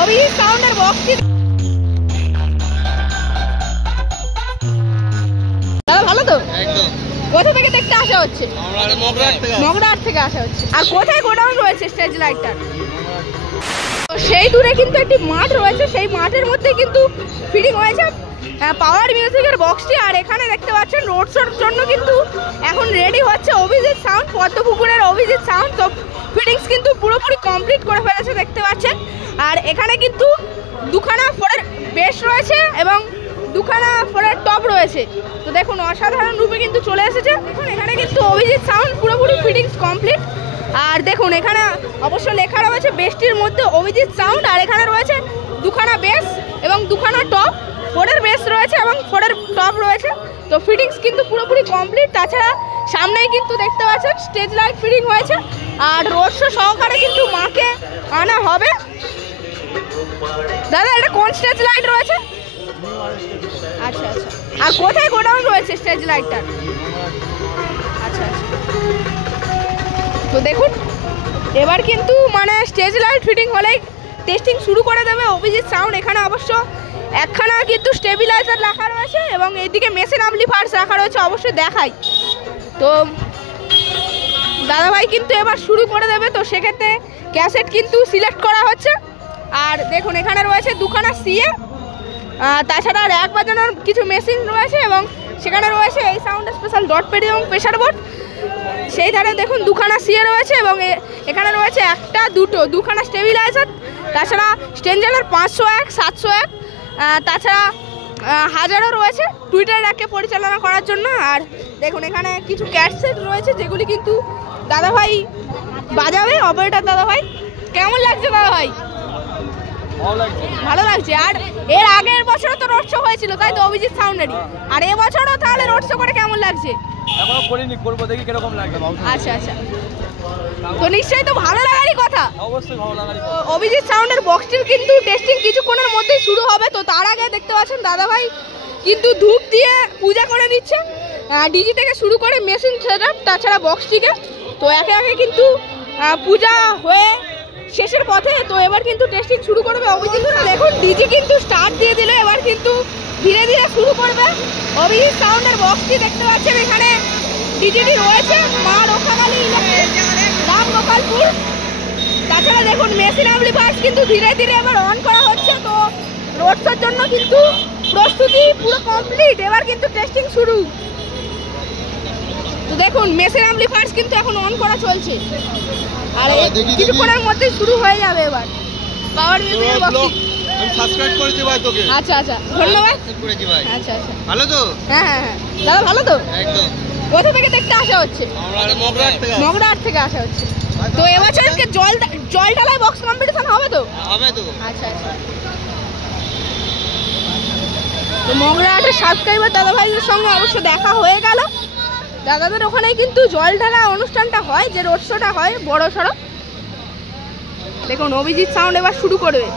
অভিজিৎ সাউন্ডের বক্সটি। দাদা ভালো তো? একদম। কোথা থেকে দেখতে আসা হচ্ছে? আমরা মগরাহাট থেকে আসা হচ্ছে। আর কোথায় গোডাউন রয়েছে স্টেজ লাইটটার? সেই দূরে কিন্তু একটি মাঠ রয়েছে, সেই মাঠের মধ্যে কিন্তু ফিটিং হয়েছে পাওয়ার মিউজিকের বক্সটি। আর এখানে দেখতে পাচ্ছেন রোড শোর জন্য কিন্তু এখন রেডি হচ্ছে অভিজিৎ সাউন্ড, পদ্মপুকুরের অভিজিৎ সাউন্ড। তো ফিটিংস কিন্তু পুরোপুরি কমপ্লিট করে ফেলেছে দেখতে পাচ্ছেন। আর এখানে কিন্তু দুখানা ফোরের বেস রয়েছে এবং দুখানা ফোরের টপ রয়েছে। তো দেখুন অসাধারণ রূপে কিন্তু চলে এসেছে। দেখুন এখানে কিন্তু অভিজিৎ সাউন্ড পুরোপুরি ফিটিংস কমপ্লিট। আর দেখুন এখানে অবশ্য লেখা রয়েছে বেসটির মধ্যে অভিজিৎ সাউন্ড। আর এখানে রয়েছে দুখানা বেস এবং দুখানা টপ, ফোরের বেস রয়েছে এবং ফোরের টপ রয়েছে। তো ফিটিংস কিন্তু পুরোপুরি কমপ্লিট। তাছাড়া সামনেই কিন্তু দেখতে পাচ্ছেন স্টেজ লাইট ফিটিং হয়েছে। আর রোড শো সহকারে কিন্তু মাকে আনা হবে। দাদা এটা কোন স্টেজ লাইট রয়েছে? আচ্ছা আচ্ছা। আর কোথায় গোডাউন রয়েছে স্টেজ লাইটটার? আচ্ছা আচ্ছা। তো দেখুন এবার কিন্তু মানে স্টেজ লাইট ফিটিং হলেই টেস্টিং শুরু করে দেবে অভিজিৎ সাউন্ড। এখানে অবশ্য একখানা কিন্তু স্টেবিলাইজার রাখা রয়েছে এবং এইদিকে মেশিন অ্যাম্পলিফায়ার্স রাখা রয়েছে, অবশ্যই দেখাই। তো দাদাভাই কিন্তু এবার শুরু করে দেবে। তো সেক্ষেত্রে ক্যাসেট কিন্তু সিলেক্ট করা হচ্ছে। আর দেখুন এখানে রয়েছে দুখানা সিএ, তাছাড়া র্যাক বাজানোর কিছু মেশিন রয়েছে এবং সেখানে রয়েছে এই সাউন্ড স্পেশাল ডট প্যাড এবং প্রেসার বোর্ড। সেই ধারে দেখুন দুখানা সিএ রয়েছে এবং এখানে রয়েছে একটা দুখানা স্টেবিলাইজার। তাছাড়া স্টেঞ্জারের 501, 701, তাছাড়া 1000ও রয়েছে টুইটার র্যাককে পরিচালনা করার জন্য। আর দেখুন এখানে কিছু ক্যাসেট রয়েছে যেগুলি কিন্তু দাদাভাই বাজাবে, অপারেটর দাদাভাই। কেমন লাগছে দাদাভাই? ভালো লাগছে। আর এর আগের বছরও তো রোড শো হয়েছিল তাই তো অভিজিৎ সাউন্ডেরই, আর এবছরও তাহলে রোড শো করে কেমন লাগছে? এখনো করিনি, করব দেখি কিরকম লাগে। আচ্ছা আচ্ছা। তো নিশ্চয়ই তো ভালো লাগারই কথা। অবশ্যই ভালো লাগারই। অভিজিৎ সাউন্ডের বক্সটির কিন্তু টেস্টিং কিছুক্ষণের মধ্যেই শুরু হবে। তো তার আগে দেখতে পাচ্ছেন দাদাভাই কিন্তু ধূপ দিয়ে পূজা করে দিচ্ছে, ডিজি থেকে শুরু করে মেশিন সেটআপ তাছাড়া বক্সটিকে। তো একে একে কিন্তু পূজা হয়ে শেষের পথে। তো এবার কিন্তু টেস্টিং শুরু করবে অভিজিৎ। দেখুন ডিজি কিন্তু স্টার্ট দিয়ে দিল, এবার কিন্তু ধীরে ধীরে শুরু করবে অভিজিৎ সাউন্ডের বক্সটি। দেখতে পাচ্ছেন এখানে ডিজিটি রয়েছে মা রক্ষাকালী রাম গোপালপুর। তাছাড়া দেখুন মেশিন অ্যাম্পলিফায়ার্স কিন্তু ধীরে ধীরে এবার অন করা হচ্ছে। তো রোড শোর জন্য কিন্তু প্রস্তুতি পুরো কমপ্লিট, এবার কিন্তু টেস্টিং শুরু। তো দেখুন মেশিন অ্যাম্পলিফায়ার্স কিন্তু এখন অন করা চলছে আর কিছুক্ষণের মধ্যে শুরু হয়ে যাবে এবার পাওয়ার মিউজিকের বক্স। আমি সাবস্ক্রাইব করেছি ভাই তোকে। আচ্ছা আচ্ছা ধন্যবাদ। করেছি ভাই। আচ্ছা আচ্ছা। ভালো তো? হ্যাঁ হ্যাঁ হ্যাঁ। দাদা ভালো তো? একদম। কোথা থেকে দেখতে আসা হচ্ছে? আমরা মগরাহাট থেকে আসা হচ্ছে। তো এবছরকে জল ঢালাই বক্স কম্পিটিশন হবে তো? হবে তো। আচ্ছা আচ্ছা। তো মগরাহাটের সাবস্ক্রাইবার দাদা ভাইদের সঙ্গে অবশ্য দেখা হয়ে গেল। দাদাদের ওখানেই কিন্তু জল ঢালা অনুষ্ঠানটা হয়, যে রোড শোটা হয় বড় সড়ো। দেখুন অভিজিৎ সাউন্ড এবার শুরু করবে।